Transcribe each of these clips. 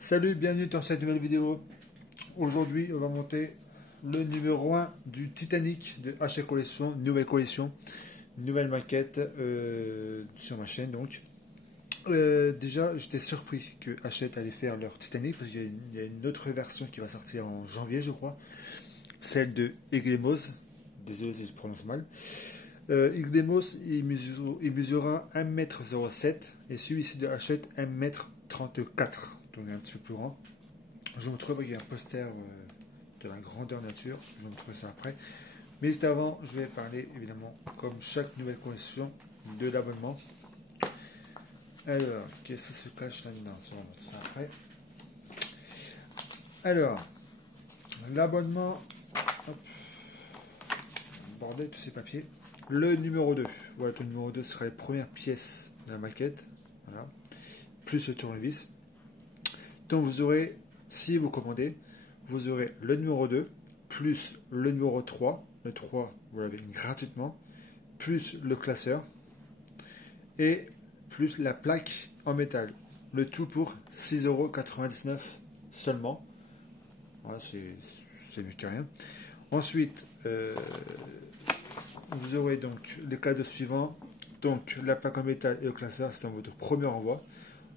Salut, bienvenue dans cette nouvelle vidéo. Aujourd'hui, on va monter le numéro 1 du Titanic de Hachette Collection, collection, nouvelle maquette sur ma chaîne donc. Déjà, j'étais surpris que Hachette allait faire leur Titanic parce qu'il y a une autre version qui va sortir en janvier, je crois, celle de Iglemos. Désolé si je prononce mal. Iglemos, il mesurera 1m07 et celui-ci de Hachette 1m34. Donc un petit peu plus grand. Je vous montrerai qu'il y a un poster de la grandeur nature. Je vous montrerai ça après. Mais juste avant, je vais parler évidemment, comme chaque nouvelle collection, de l'abonnement. Alors, qu'est-ce qui se cache là-dedans? Je vous montre ça après. Alors, l'abonnement. Bordel, tous ces papiers. Le numéro 2. Voilà, le numéro 2 sera les premières pièces de la maquette. Voilà. Plus le tournevis. Donc vous aurez, si vous commandez, vous aurez le numéro 2, plus le numéro 3. Le 3, vous l'avez gratuitement. Plus le classeur. Et plus la plaque en métal. Le tout pour 6,99 € seulement. Voilà, c'est mieux que rien. Ensuite, vous aurez donc les cadeaux suivants. Donc la plaque en métal et le classeur, c'est dans votre premier envoi.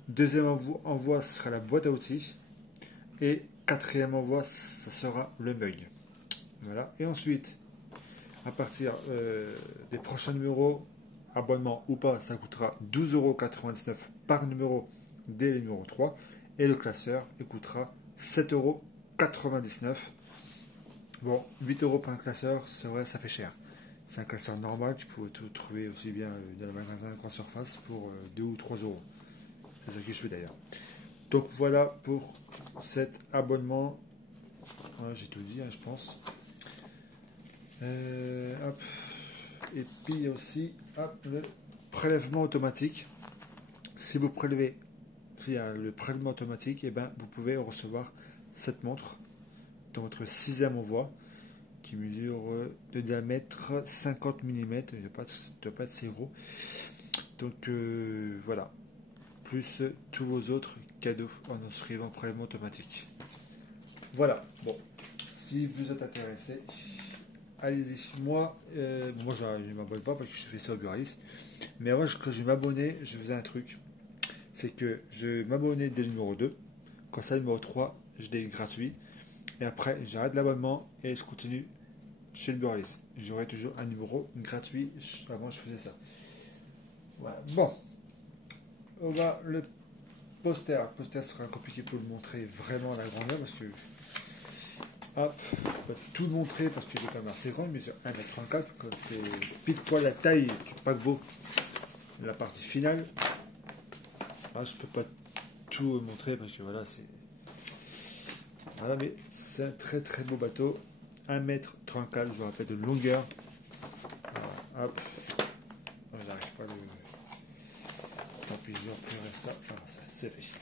Deuxième envoi, ce sera la boîte à outils. Et quatrième envoi, ça sera le mug. Voilà. Et ensuite, à partir des prochains numéros, abonnement ou pas, ça coûtera 12,99 € par numéro dès le numéro 3. Et le classeur, il coûtera 7,99 €. Bon, 8 € par un classeur, c'est vrai, ça fait cher. C'est un classeur normal, tu peux tout trouver aussi bien dans le magasin de grande surface pour 2 ou 3 €. C'est ça que je fais d'ailleurs. Donc voilà pour cet abonnement. Voilà, j'ai tout dit, hein, je pense. Hop. Et puis il y a aussi le prélèvement automatique. Si vous prélevez, s'il y a le prélèvement automatique, et ben, vous pouvez recevoir cette montre dans votre 6e envoi qui mesure de diamètre 50 mm. Il ne doit pas être si gros. Donc voilà. Plus tous vos autres cadeaux en inscrivant prélèvement automatique. Voilà. Bon. Si vous êtes intéressé, allez-y. Moi, je ne m'abonne pas parce que je fais ça au Buraliste. Mais avant que je m'abonnais, je faisais un truc. C'est que je m'abonnais dès le numéro 2. Quand ça, le numéro 3, je l'ai gratuit. Et après, j'arrête l'abonnement et je continue chez le Buraliste. J'aurai toujours un numéro gratuit. Avant, je faisais ça. Voilà. Bon. On va le poster. Le poster sera compliqué pour le montrer vraiment à la grandeur parce que hop, je ne peux pas tout montrer parce qu'il est quand même assez grand, mais sur 1m34, c'est pile poil la taille du paquebot, la partie finale. Là, je ne peux pas tout montrer parce que voilà, c'est. Voilà, mais c'est un très très beau bateau. 1m34, je vous rappelle, de longueur. Voilà, hop. J'arrive pas à le. Tant pis, je reprendrai ça. Voilà, ça c'est fait.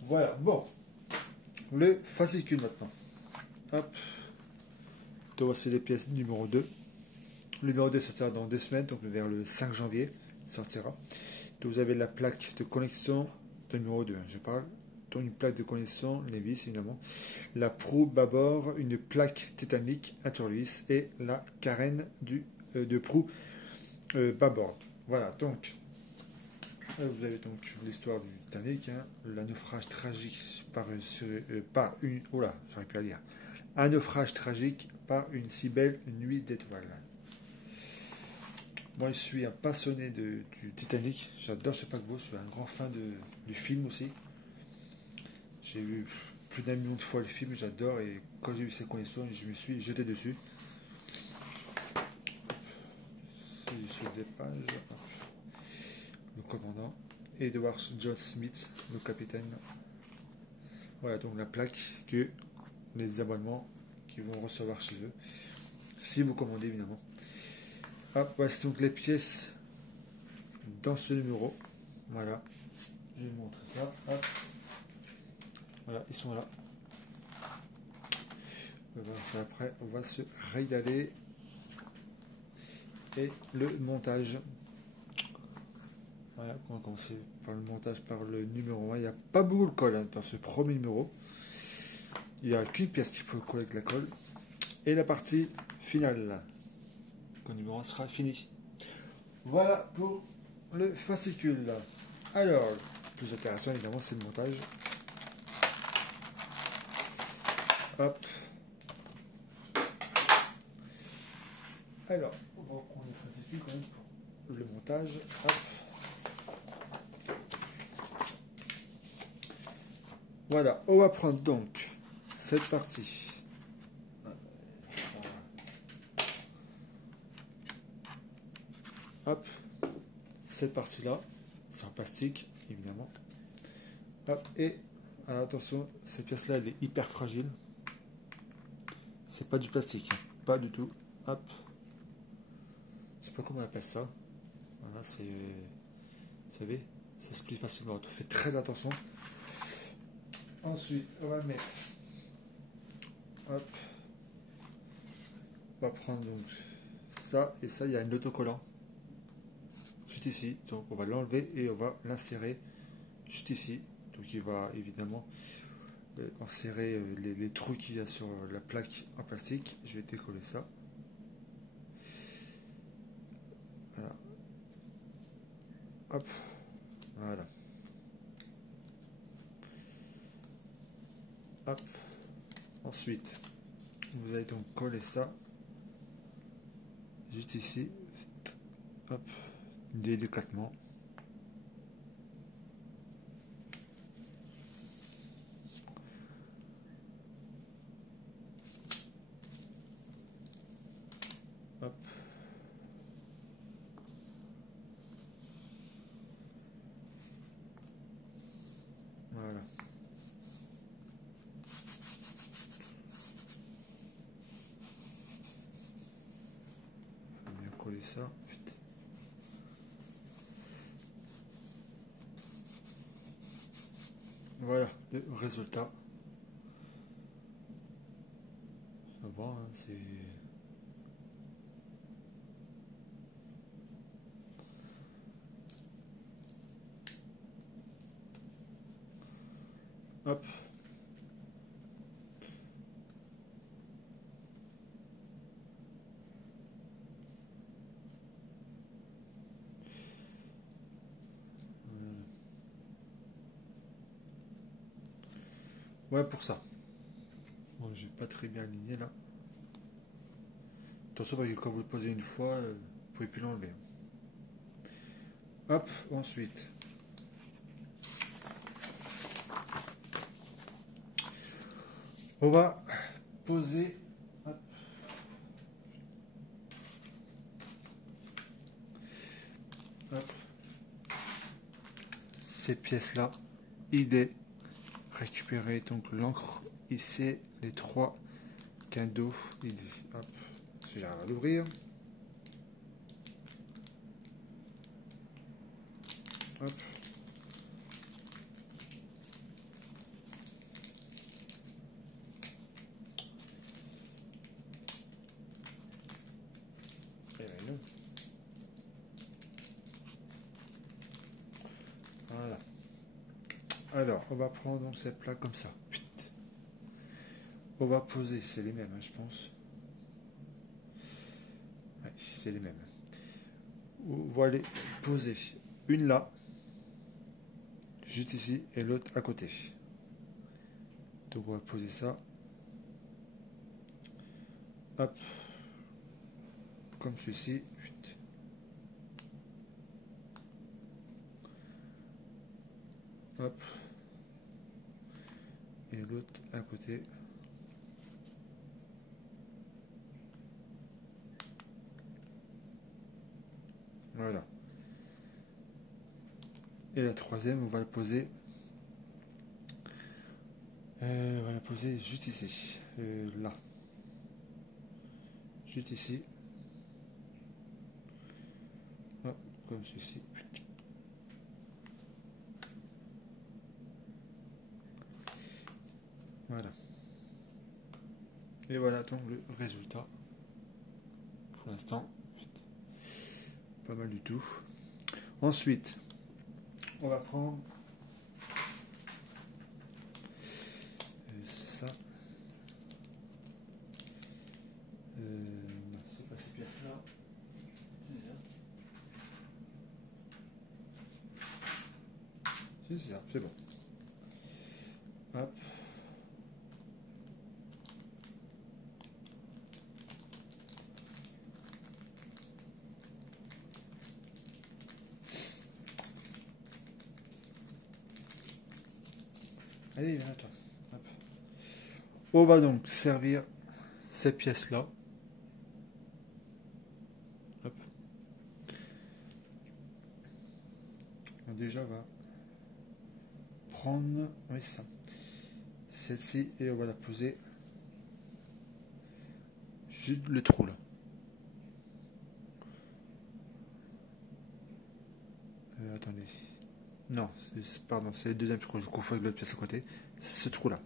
Voilà, bon. Le fascicule maintenant. Hop. Donc voici les pièces numéro 2. Le numéro 2 sortira dans 2 semaines, donc vers le 5 janvier sortira. Donc vous avez la plaque de connexion de numéro 2, hein, je parle. Donc une plaque de connexion, les vis évidemment. La proue bâbord, une plaque Titanic, un tournevis et la carène de proue bâbord. Voilà, donc vous avez donc l'histoire du Titanic, hein, le naufrage tragique par une. Oh là, j'arrive plus à lire. Un naufrage tragique par une si belle nuit d'étoiles. Moi, je suis un passionné du Titanic. J'adore ce paquebot. Je suis un grand fan du film aussi. J'ai vu plus d'1 million de fois le film. J'adore. Et quand j'ai vu ces collections, je me suis jeté dessus. C'est sur des pages. Le commandant. Edward John Smith, le capitaine. Voilà donc la plaque que les abonnements qui vont recevoir chez eux. Si vous commandez évidemment. Hop, voici donc les pièces dans ce numéro. Voilà. Je vais vous montrer ça. Hop. Voilà, ils sont là. On va voir ça après. On va se régaler. Et le montage. Voilà, on va commencer par le montage par le numéro 1. Il n'y a pas beaucoup de colle dans ce premier numéro. Il n'y a qu'une pièce qu'il faut coller avec la colle. Et la partie finale. Le numéro 1 sera fini. Voilà pour le fascicule. Alors, le plus intéressant évidemment, c'est le montage. Hop. Alors, on va reprendre le fascicule quand même pour le montage. Hop. Voilà, on va prendre donc cette partie. Hop, cette partie-là, c'est en plastique, évidemment. Hop, et alors, attention, cette pièce-là, elle est hyper fragile. C'est pas du plastique, pas du tout. Hop, je sais pas comment on appelle ça. Voilà, c'est, vous savez, ça se plie facilement. Donc, faites très attention. Ensuite, on va mettre. Hop, on va prendre donc ça et ça. Il y a un autocollant juste ici. Donc, on va l'enlever et on va l'insérer juste ici. Donc, il va évidemment enserrer les trous qu'il y a sur la plaque en plastique. Je vais décoller ça. Voilà. Hop. Voilà. Hop. Ensuite, vous allez donc coller ça juste ici. Hop. Délicatement. Hop. Voilà. Faut bien coller ça. Voilà le résultat. Ça va, hein, c'est. Hop. Ouais, pour ça. Bon, j'ai pas très bien aligné là. Attention parce que quand vous le posez une fois, vous pouvez plus l'enlever. Hop, ensuite. On va poser. Hop. Hop. Ces pièces-là. Idée. Récupérer donc l'encre. Ici, les 3 cadeaux. Idée. Hop. J'ai à l'ouvrir. Hop. Et ben non. Voilà. Alors, on va prendre donc cette plaque comme ça. On va poser, c'est les mêmes, hein, je pense. Ouais, c'est les mêmes. On va aller poser une là, juste ici, et l'autre à côté. Donc on va poser ça. Hop. Comme ceci. Hop. Et l'autre à côté. Voilà. Et la troisième, on va le poser. On va la poser juste ici. Là. Juste ici. Hop, comme ceci. Voilà. Et voilà donc le résultat. Pour l'instant, pas mal du tout. Ensuite, on va prendre c'est ça. Non, c'est pas ces pièces-là. C'est ça, c'est bon. Hop. Allez, viens, toi. Hop. On va donc servir ces pièces-là. Hop. Déjà, on va prendre, oui, ça, celle-ci, et on va la poser juste le trou là. Attendez. Non, pardon, c'est le deuxième trou. Je confonds avec l'autre pièce à côté. C'est ce trou là.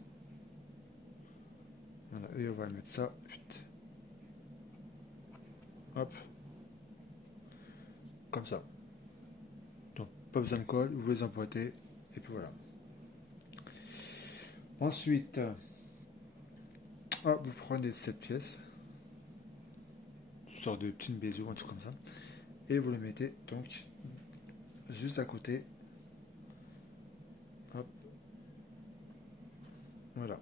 Voilà, et on va mettre ça. Hop. Comme ça. Donc, pas besoin de colle, vous les emboîtez, et puis voilà. Ensuite, vous prenez cette pièce, une sorte de petite bézou, un truc comme ça, et vous le mettez donc juste à côté. Hop. Voilà.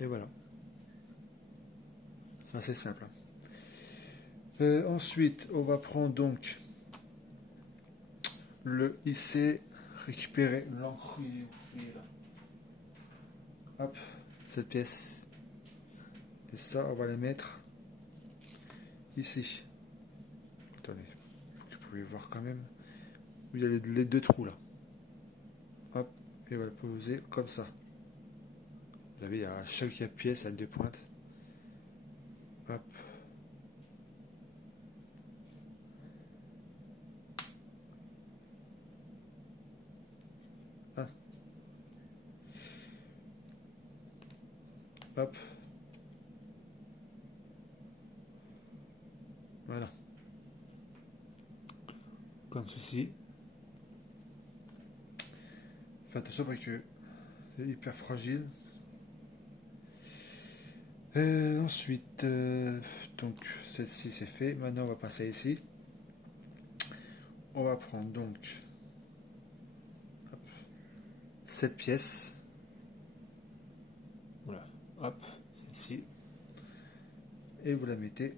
Et voilà. C'est assez simple. Ensuite, on va prendre donc le IC, récupérer l'encre. Hop, cette pièce. Et ça, on va les mettre ici. Attendez, vous pouvez voir quand même. Il y a les deux trous là. Hop, et on va le poser comme ça. Vous savez, à chaque pièce, il y a deux pointes. Hop. Ah. Hop. Voilà. Comme ceci. Faites attention parce que c'est hyper fragile. Ensuite, donc celle-ci c'est fait. Maintenant on va passer ici. On va prendre donc hop, cette pièce. Voilà, hop, celle-ci. Et vous la mettez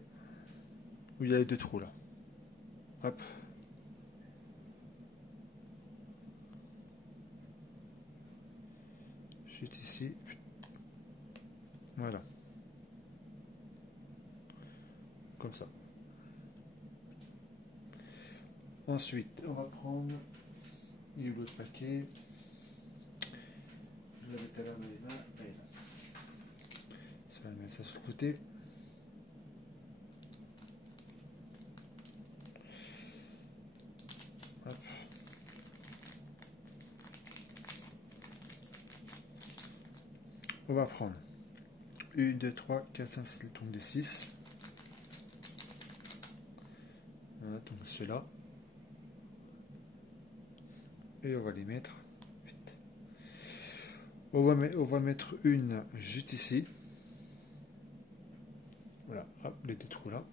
où il y a les deux trous là. Hop. Juste ici. Voilà. Comme ça. Ensuite, on va prendre l'autre paquet. Je l'avais tout à l'heure dans les mains. Allez, là. Ça va mettre ça sur le côté. Hop. On va prendre 1, 2, 3, 4, 5, 6, donc des 6. Voilà, donc ceux-là. Et on va les mettre. On va mettre une juste ici. Voilà, hop, les deux trous là.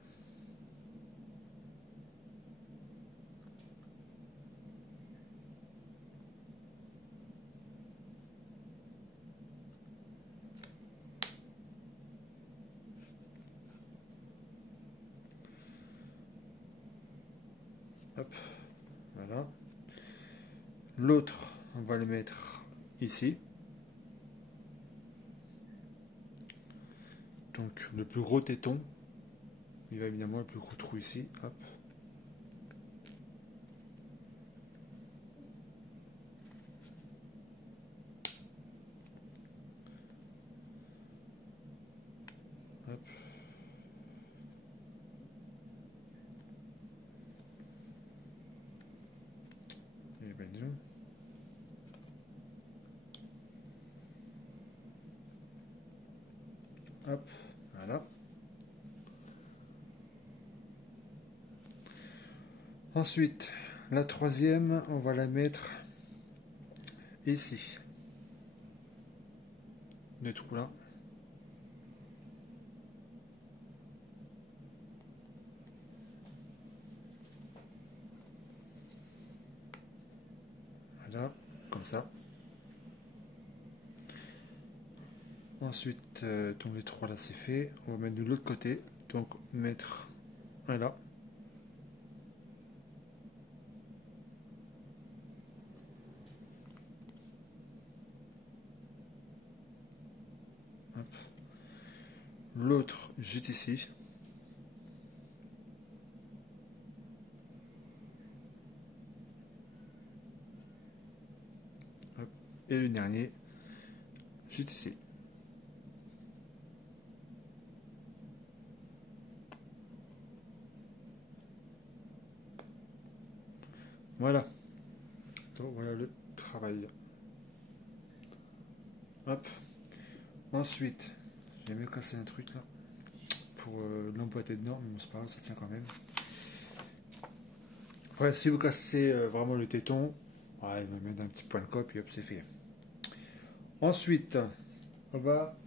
Hop, voilà. L'autre, on va le mettre ici. Donc le plus gros téton, il va évidemment le plus gros trou ici. Hop. Hop. Et ben non. Hop, voilà. Ensuite, la troisième, on va la mettre ici. Le trou là. Voilà, comme ça. Ensuite, donc les trois là c'est fait. On va mettre de l'autre côté. Donc mettre un là. L'autre juste ici. Hop. Et le dernier juste ici. Voilà. Donc voilà le travail. Hop. Ensuite, j'ai même cassé un truc là pour l'emboîter dedans, mais bon, c'est pas grave, ça tient quand même. Après, si vous cassez vraiment le téton, ouais, il va mettre un petit point de cope et hop, c'est fait. Ensuite, on va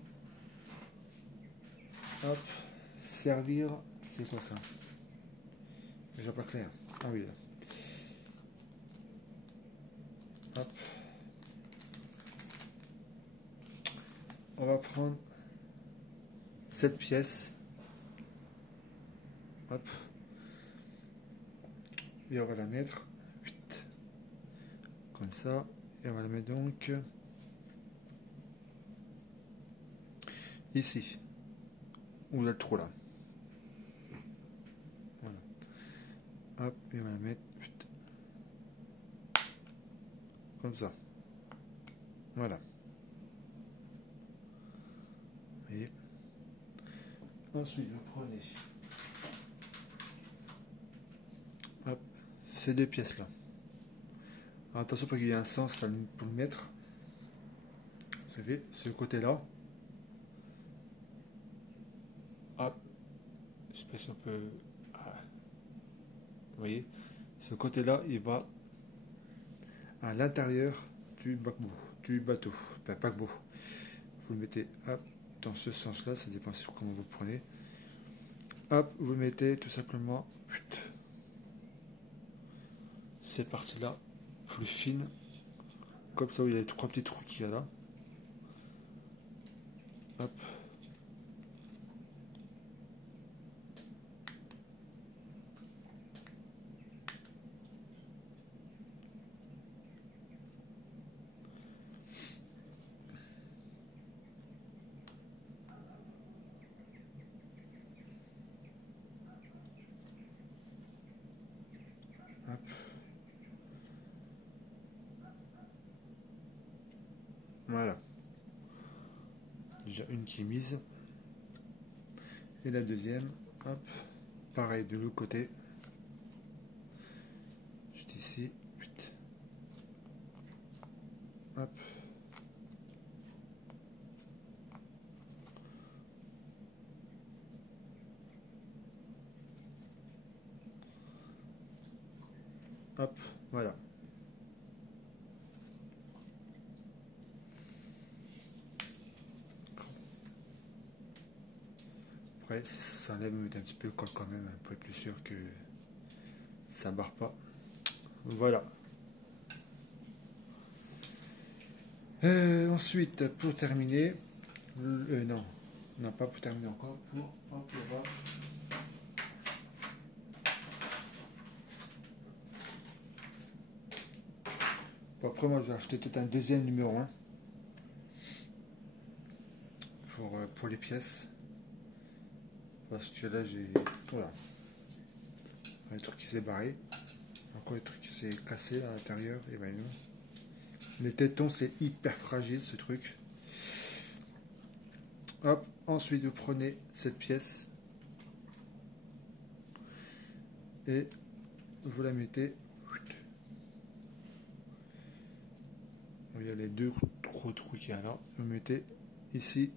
hop, servir. C'est quoi ça? Déjà pas clair. Ah oui, là. Hop. On va prendre cette pièce. Hop. Et on va la mettre comme ça. Et on va la mettre donc ici. Où il y a le trou là. Voilà. Hop, et on va la mettre comme ça. Voilà. Vous voyez. Ensuite, vous prenez hop, ces deux pièces là. Alors, attention pour qu'il y ait un sens pour le mettre. Vous savez, ce côté là. Hop. Je sais pas si on peut. Ah. Vous voyez, ce côté là, il va à l'intérieur du paquebot. Du bateau. Enfin, paquebot. Vous le mettez hop, dans ce sens là, ça dépend sur comment vous le prenez. Hop, vous mettez tout simplement cette partie là plus fine, comme ça où il y a les trois petits trous qu'il y a là. Hop. Hop. Voilà. Déjà une qui est mise. Et la deuxième, hop, pareil de l'autre côté. Juste ici. Hop. Hop, voilà. Après, si ça enlève, mettre un petit peu le col quand même, pour être plus sûr que ça ne barre pas. Voilà. Ensuite, pour terminer, non, pas pour terminer encore. Hop, on va. Bon, après, moi, je vais acheter tout un deuxième numéro 1 pour les pièces. Parce que là, j'ai. Voilà. Un truc qui s'est barré. Encore un truc qui s'est cassé à l'intérieur. Et ben non. Les tétons, c'est hyper fragile ce truc. Hop, ensuite vous prenez cette pièce et vous la mettez. Il y a les deux gros trous qu'il y a là. Vous mettez ici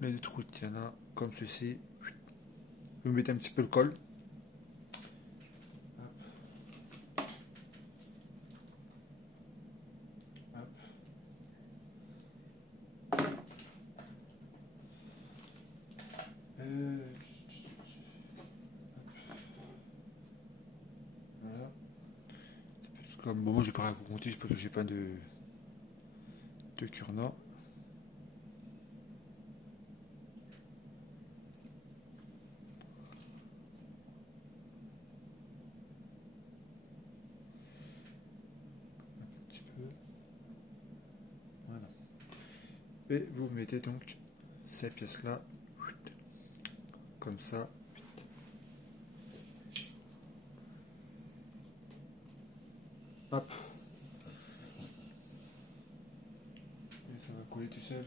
les deux trous qu'il y en a comme ceci. Vous mettez un petit peu le colle. Hop. Comme bon, moi j'ai pas raconté parce que j'ai pas de cure-dent. Un petit peu. Voilà. Et vous mettez donc ces pièces là comme ça. Hop. Et ça va coller tout seul.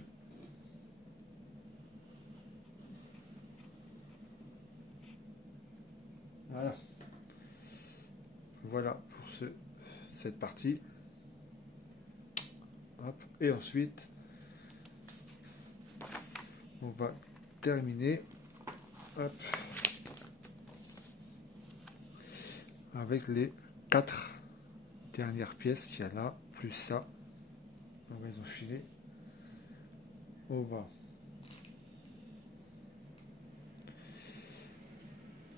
Voilà. Voilà pour cette partie. Hop. Et ensuite, on va terminer, hop, avec les 4 dernières pièces qu'il y a là, plus ça. On va les enfiler. On va.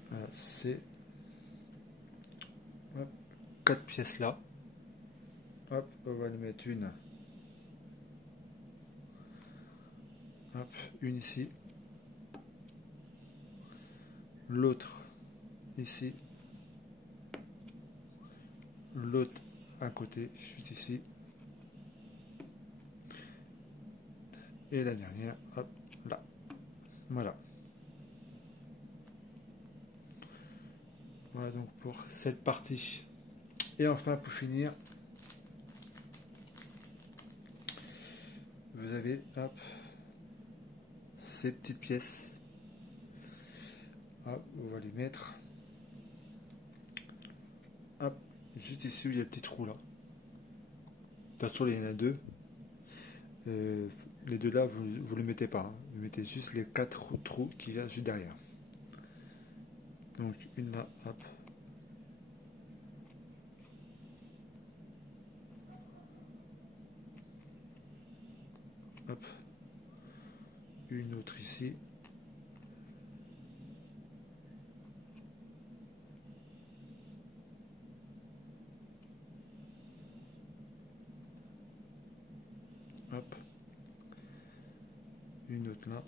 Voilà, c'est 4 pièces là. Hop, on va les mettre une. Hop, une ici. L'autre ici. L'autre à côté, juste ici. Et la dernière, hop, là. Voilà. Voilà donc pour cette partie. Et enfin, pour finir, vous avez, hop, ces petites pièces. Hop, on va les mettre. Hop, juste ici où il y a le petit trou là. De toute façon, il y en a deux. Les deux là, vous ne les mettez pas. Hein. Vous mettez juste les 4 trous qui viennent juste derrière. Donc une là, hop. Hop. Une autre ici. Hop. Une autre là.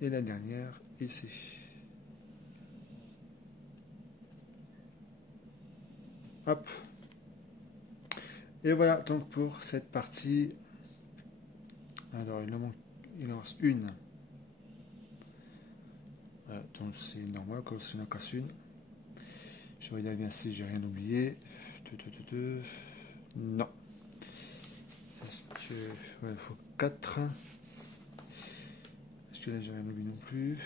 Et la dernière ici. Hop. Et voilà donc pour cette partie. Alors il en reste une. Voilà, donc c'est normal quand on en casse une. Je regarde bien si j'ai rien oublié. Non. Est-ce que. Ouais, il faut 4. Est-ce que là j'ai rien oublié non plus?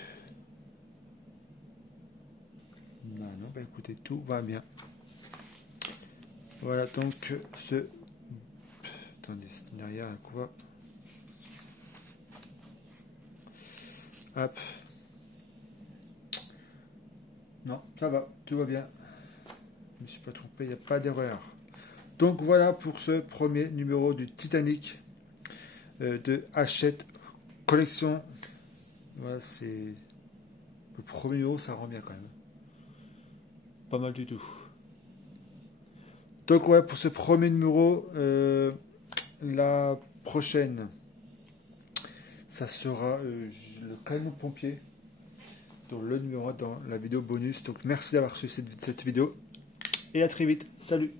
Non, non, bah écoutez, tout va bien. Voilà donc ce. Attendez, derrière à quoi? Hop. Non, ça va, tout va bien. Je ne me suis pas trompé, il n'y a pas d'erreur. Donc voilà pour ce premier numéro du Titanic de Hachette Collection. Voilà, c'est le premier numéro, ça rend bien quand même. Pas mal du tout. Donc ouais, pour ce premier numéro, la prochaine, ça sera le camion pompier. Donc le numéro dans la vidéo bonus. Donc merci d'avoir suivi cette vidéo. Et à très vite. Salut!